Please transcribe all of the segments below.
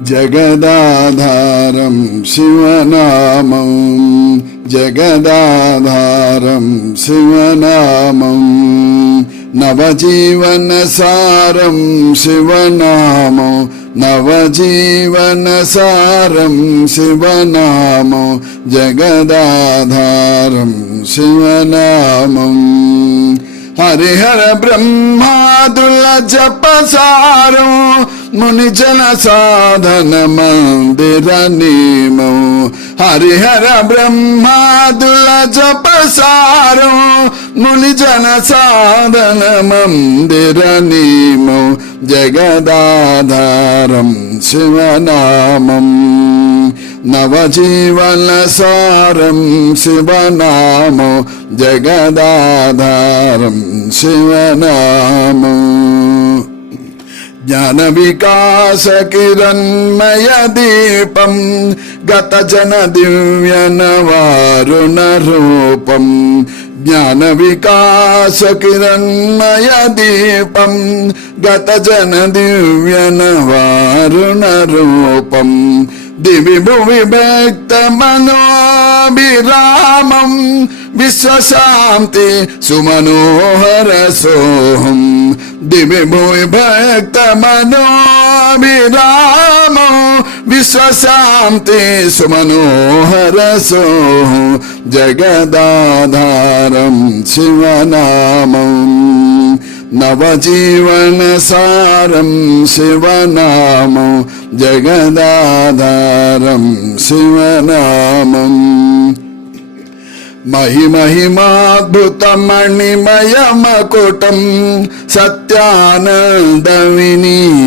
జగదాధారం శివనామం జగదాధారం శివనామం నవజీవన సారం శివనామం నవజీవన సారం శివనామం జగదాధారం శివనామం హరిహర బ్రహ్మాదుల జపసారం మునిజన సాధన మందిర నియమం హరిహర బ్రహ్మాదుల జపసారం మునిజన సాధన మందిర నియమం జగదాధారం శివనామం నవజీవన సారం శివనామం జగదాధారం శివనామం జ్ఞాన వికాస కిరణ్మయ దీపం గత జన దివ్య నవారుణ రూపం జ్ఞాన వికాస కిరణ్మయ దీపం గత జన దివ్య నవారుణ రూపం దివి భువి భక్త మనోభిరామం విశ్వశాంతి సుమనోహర సోహం దివి భువి భక్త మనోభిరామం విశ్వశాంతి సుమనోహర సోహం జగదాధారం శివనామం నవజీవన సారం శివనామం జగదాధారం శివనామం మహిమహిమాద్భుతమణిమయ మకుటం సత్యానంద వినీవలకరటం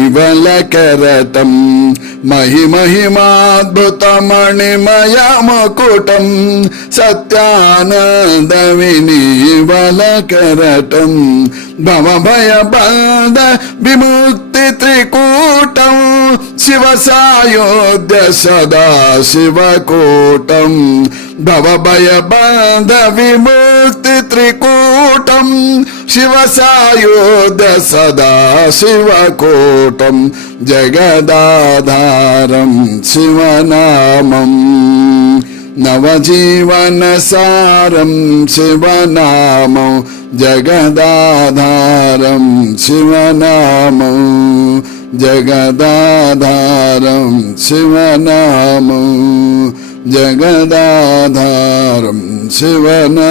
మహిమహిమాద్భుతమణిమయ మకుటం సత్యానంద వినీవలకరటం భవభయ బంధ విముక్తి త్రికూటం శివ సాయోధ్య సదా శివకూటం భవభయ బంధ విముక్తి త్రికూటం శివ సాయోధ్య సదా శివకూటం జగదాధారం శివనామం నవజీవన సారం శివనామం జగదాధారం శివనామం జగదాధారం శివనామం జగదాధారం శివనామం